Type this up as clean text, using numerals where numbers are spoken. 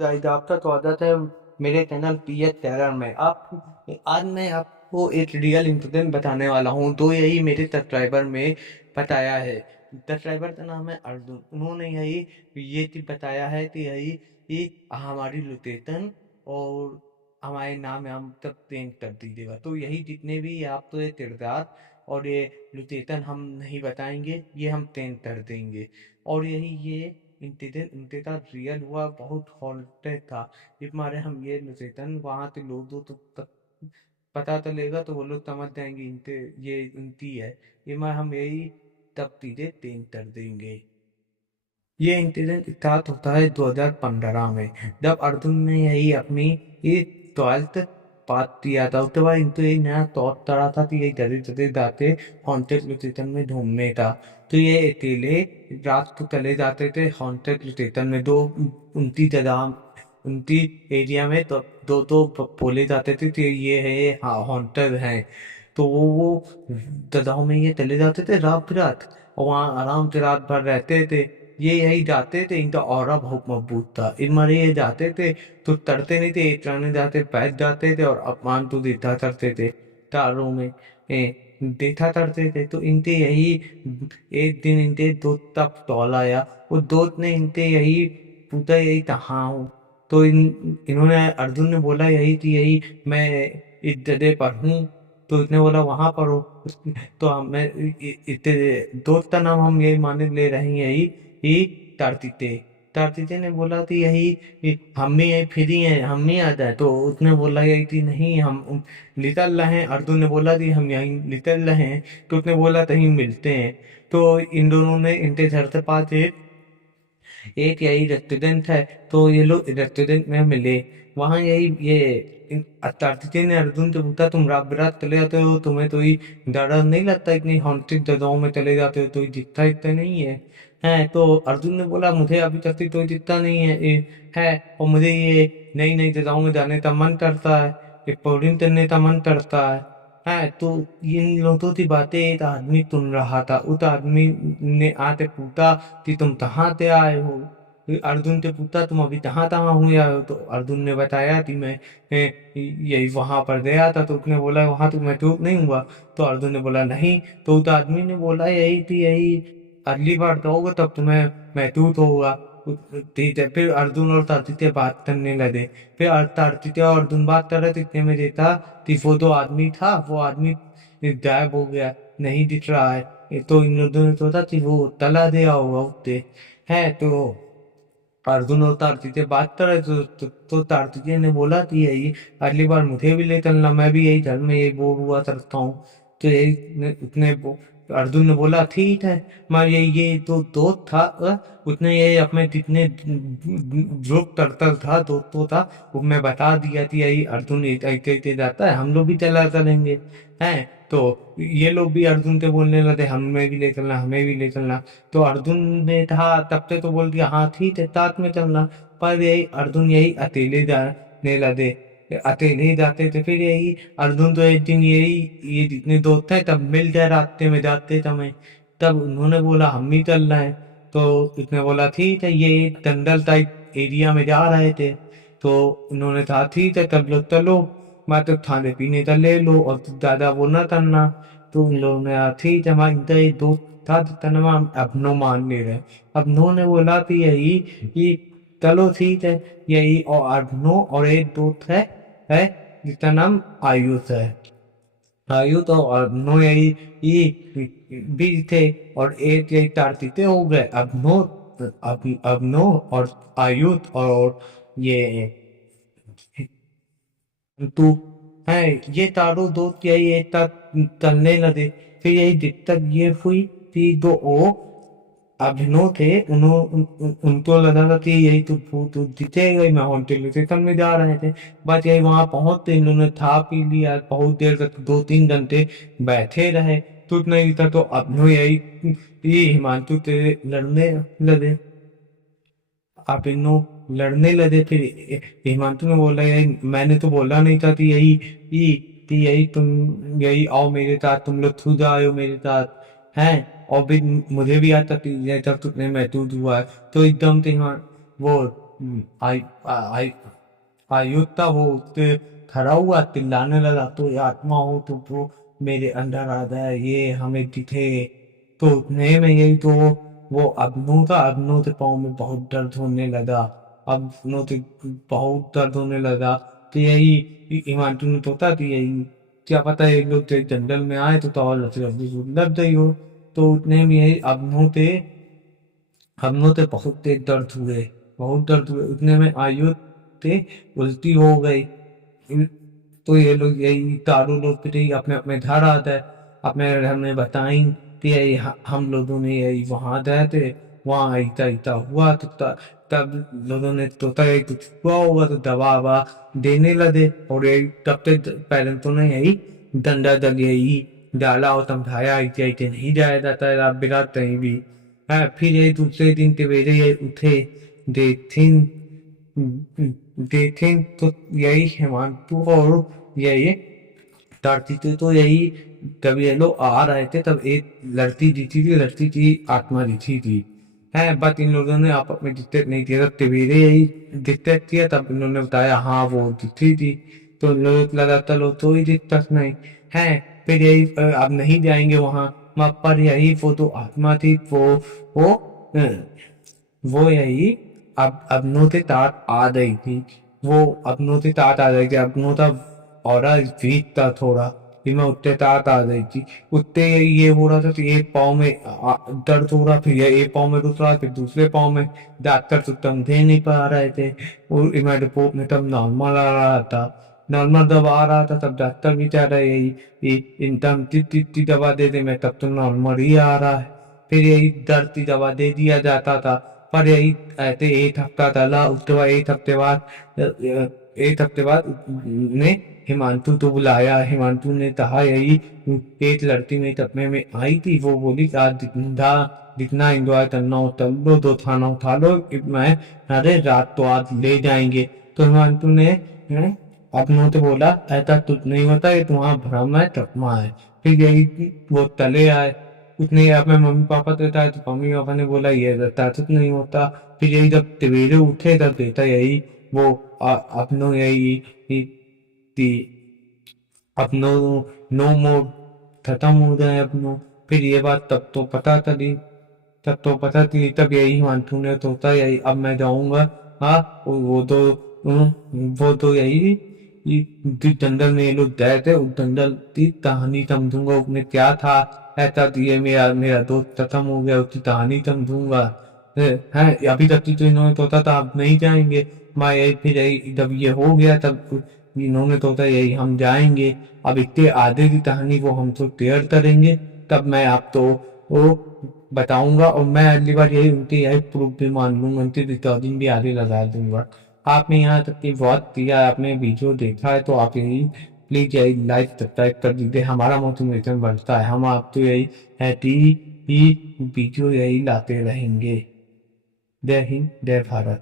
Guys, आपका स्वागत है मेरे चैनल पीएच टेरर में। आप आज मैं आपको एक रियल इंसिडेंट बताने वाला हूँ। तो यही मेरे सब्सक्राइबर में बताया है। सब्सक्राइबर का नाम है अर्जुन। उन्होंने यही ये चीज बताया है कि यही कि हमारी लोकेशन और हमारे नाम हम सब चेंज कर दीजिएगा। तो यही जितने भी आपको ये किरदार और ये लोकेशन हम नहीं बताएंगे, ये हम चेंज कर देंगे। और यही ये इंसिडेंट उनके साथ रियल हुआ, बहुत हॉन्टेड था। इस मारे हम ये लोकेशन वहां के लोगों तो तक पता चलेगा तो वो लोग समझ जाएंगे इनके ये इनकी है। ये मारे हम यही तब चीजें चेंज कर देंगे। ये इंसिडेंट स्टार्ट होता है 2015 में, जब अर्जुन ने यही अपनी ये 12th पास किया था। उसके बाद इनको एक नया थॉट चढ़ा था कि ये जल्दी जल्दी जाते हॉन्टेड लोकेशन में ढूंढने का। तो ये अकेले रात को चले जाते थे हॉन्टेड लोकेशन में। दो उनकी जगह उनकी एरिया में तो दो दो बोले जाते थे कि ये है हाँ हॉन्टेड हैं। तो वो जगहों में ये चले जाते थे रात रात, और वहाँ आराम से रात भर रहते थे। ये यही जाते थे, इनका ऑरा बहुत मजबूत था। इन मारे ये जाते थे तो तरते नहीं थे, इतराने जाते बैठ जाते थे और अपमान तो देखा करते थे तारों में। देखा करते थे तो इनके यही एक दिन इनके दोस्त का कॉल आया। वो दोस्त ने इनके यही पूछा यही कहाँ हो। तो इन्होंने अर्जुन ने बोला यही कि यही मैं इस जगह पर हूँ। तो इसने बोला वहां पर हो। तो मैं इतने दोस्त का नाम हम यही माने ले रहे हैं यही कार्तिकेय। कार्तिकेय ने बोला कि यही हम भी यही फ्री हैं, हम नहीं आ जाए। तो उसने बोला यही कि नहीं हम निकल रहे हैं। अर्जुन ने बोला कि हम यहीं निकल रहे हैं। तो उसने बोला कहीं मिलते हैं। तो इन दोनों ने इनके घर से पास एक यही रेस्टोरेंट है। तो ये लोग रेस्टोरेंट में मिले। वहां यही ये कार्तिकेय ने अर्जुन से पूछा तुम रात बिरात चले जाते हो, तुम्हें तो ही डर नहीं लगता इतनी हॉन्टेड जगहों में चले जाते हो, तो ही दिखता इतना नहीं है। है तो अर्जुन ने बोला मुझे अभी तक तो कोई दिखता नहीं है है। और मुझे ये नई नई जगहों में जाने का मन करता है, एक्सप्लोरिंग करने का मन करता है। तो इन लोगों की बातें एक आदमी सुन रहा था। उस आदमी ने आके पूछा कि तुम कहाँ से आए हो। फिर अर्जुन से पूछा तुम अभी कहाँ कहाँ हुए आए हो। तो अर्जुन ने बताया कि मैं यही वहां पर गया था। तो उसने बोला वहां तो महसूस नहीं हुआ। तो अर्जुन ने बोला नहीं। तो उस आदमी ने बोला यही कि यही अगली बार कहोगे तब तुम्हें महसूस होगा। ठीक है। फिर अर्जुन और कार्तिकेय बात करने लगे। फिर कार्तिकेय और अर्जुन बात कर रहे थे, इतने में देखा कि वो जो आदमी था वो आदमी गायब हो गया, नहीं दिख रहा है। तो इन लोगों ने सोचा कि वो तला दिया होगा उससे। है तो अर्जुन और कार्तिकेय बात कर रहे थे। तो कार्तिकेय ने बोला कि यही अगली बार मुझे भी ले चलना, मैं भी यही घर में यही बोर हुआ करता हूँ। तो यही अर्जुन ने बोला ठीक है। मैं ये तो दोस्त था उसने ये अपने जितने ग्रुप टर्टल था दोस्तों था वो मैं बता दिया कि यही अर्जुन ऐसे ऐसे जाता है, हम लोग भी चला चलेंगे। हैं तो ये लोग भी अर्जुन से बोलने लगे हमें भी ले चलना, हमें भी ले चलना। तो अर्जुन ने कहा तब से तो बोल दिया हाँ ठीक है साथ में चलना। पर यही अर्जुन यही अकेले जाने लगे, अकेले ही जाते थे। फिर यही अर्जुन तो एक दिन यही ये जितने दोस्त हैं तब मिल गए रास्ते में जाते समय। तब उन्होंने बोला हम भी चल रहे हैं। तो उसने बोला ठीक है। ये एक जंगल टाइप एरिया में जा रहे थे। तो उन्होंने कहा ठीक है तब लोग चलो, मैं तो खाने पीने का ले लो और ज्यादा वो ना करना। तो उन लोगों ने कहा ठीक है। हमारा इनका एक दोस्त था जिसका नाम हम अभिनव मान ले रहे हैं। अभिनव ने बोला कि यही कि चलो ठीक है। यही और अभिनव और एक दोस्त है जिसका नाम आयुष है। आयुष और अभिनव यही भी थे। और एक यही कार्तिकेय हो गए। अभिनव और आयुष और ये तू है, ये चारों दोस्त यही एक साथ चलने लगे। फिर यही दिक्कत ये हुई कि जो ओ अभिनव थे उनको लगा था कि यही तू जीतेगा ही, मैं हॉन्टेड लोकेशन में जा रहे थे। बस यही वहां पहुंचते इन्होंने खा पी लिया, बहुत देर तक 2-3 घंटे बैठे रहे। कुछ नहीं था तो अभिनव यही ये हिमांशु से लड़ने लगे। आप इन लड़ने लगे। फिर हिमांशु ने बोला यही मैंने तो बोला नहीं था कि यही तुम यही आओ मेरे साथ, तुम लोग खुद आयो मेरे साथ हैं। और भी मुझे भी आता कि ये जब तुमने महसूस हुआ है। तो एकदम से हाँ वो आई आई आयुक्त था, वो उससे खड़ा हुआ चिल्लाने लगा, तो ये आत्मा हो तो वो मेरे अंदर आ जाए, ये हमें दिखे। तो उतने में यही तो वो अग्नू था, अग्नू के पाँव में बहुत दर्द होने लगा। अब अग्नू से बहुत दर्द होने लगा, तो यही हिमांशु ने सोचा कि यही क्या पता ये लोग जंगल में आए तो और लग गई हो। तो उतने में यही अग्नू थे बहुत तेज दर्द हुए, बहुत दर्द हुए। उतने में आयु थे उल्टी हो गई। तो ये लोग यही चारों लोग फिर यही अपने अपने घर आ गए, अपने घर में बताई कि यही हम लोगों ने यही वहां गए थे, वहां ऐसा ऐसा हुआ, तो तब लोगों ने सोचा यही कुछ हुआ होगा, तो दवा ववा देने लगे। और यही तब तक पेरेंट्सों ने यही डंडा दल यही डाला और समझाया ऐसे ऐसे नहीं जाया जाता है रात बिरात कहीं भी। हाँ, फिर यही दूसरे दिन सवेरे यही उठे, देथिन देखें तो यही हिमांशु और यही धरती थे, तो यही जब ये लोग आ रहे थे तब एक लड़की दिखी थी, लड़की की आत्मा दिखी थी। है बट इन लोगों ने आपस में डिस्कस नहीं किया, तब सवेरे यही डिस्कस किया, तब इन्होंने बताया हाँ वो दिखी थी। तो इन लोगों को लगा चलो तो ही दिक्कत नहीं है। फिर यही अब नहीं जाएंगे वहां, वहां पर यही वो तो आत्मा थी, वो अ, वो यही अब अग्नो से तार आ गई थी। वो अग्नो से तार आ गई थी, अग्नो था और वीक था थोड़ा, कि मैं उठते तात आ गई थी। उठते ये हो रहा था कि एक पाँव में दर्द हो रहा, फिर ये एक पाँव में दुख रहा, फिर दूसरे पाँव में। डॉक्टर तो समझे नहीं पा रहे थे, और मैं रिपोर्ट में तब नॉर्मल आ रहा था। नॉर्मल जब आ रहा था तब डॉक्टर भी चाह रहे यही एकदम इतनी दवा दे दे, मैं तब तो नॉर्मल ही आ रहा है। फिर यही दर्द की दवा दे दिया जाता था। पर यही ऐसे एक हफ्ता चला, उसके बाद एक हफ्ते बाद ने हिमांशु तो बुलाया। हिमांशु ने कहा यही एक लड़की मेरे सपने में आई थी, वो बोली कि आज जितना एंजॉय करना हो कर लो, दो खाना उठा लो, मैं अरे रात तो आज ले जाएंगे। तो हिमांशु ने अपनों से बोला ऐसा कुछ नहीं होता, ये तुम्हारा भ्रम है, चकमा है। फिर यही वो तले आए, उसने अपने मम्मी पापा से बताया, तो मम्मी पापा ने बोला ये रहता कुछ नहीं होता। फिर यही जब सवेरे उठे तब देखा यही वो अपनों यही कि अपनों नो मोड खत्म हो गए अपनों। फिर ये बात तब तो पता चली, तब तो पता थी, तब यही मानसून ने सोचा यही अब मैं जाऊंगा। हाँ, वो तो यही जिस जंगल में ये लोग गए थे उस जंगल की कहानी समझूंगा, उसमें क्या था। ऐसा तो ये मेरा मेरा दोस्त खत्म हो गया, उसकी कहानी समझूंगा। है अभी तक तो इन्होंने सोचा था अब नहीं जाएंगे। मैं यही फिर यही जब ये हो गया तब इन्होंने सोचा यही हम जाएंगे। अब इतने आधे की कहानी वो हमसे शेयर करेंगे, तब मैं आप तो वो बताऊंगा, और मैं अगली बार यही उनके यही प्रूफ भी मान लूंगा, उनकी रिकॉर्डिंग भी आगे लगा दूंगा। आपने यहाँ तक की बहुत किया, आपने वीडियो देखा है तो आप यही प्लीज यही लाइक सब्सक्राइब कर दीजिए, हमारा मोटिवेशन बढ़ता है। हम आप तो यही हैप्पी ही वीडियो यही लाते रहेंगे। जय हिंद, जय भारत।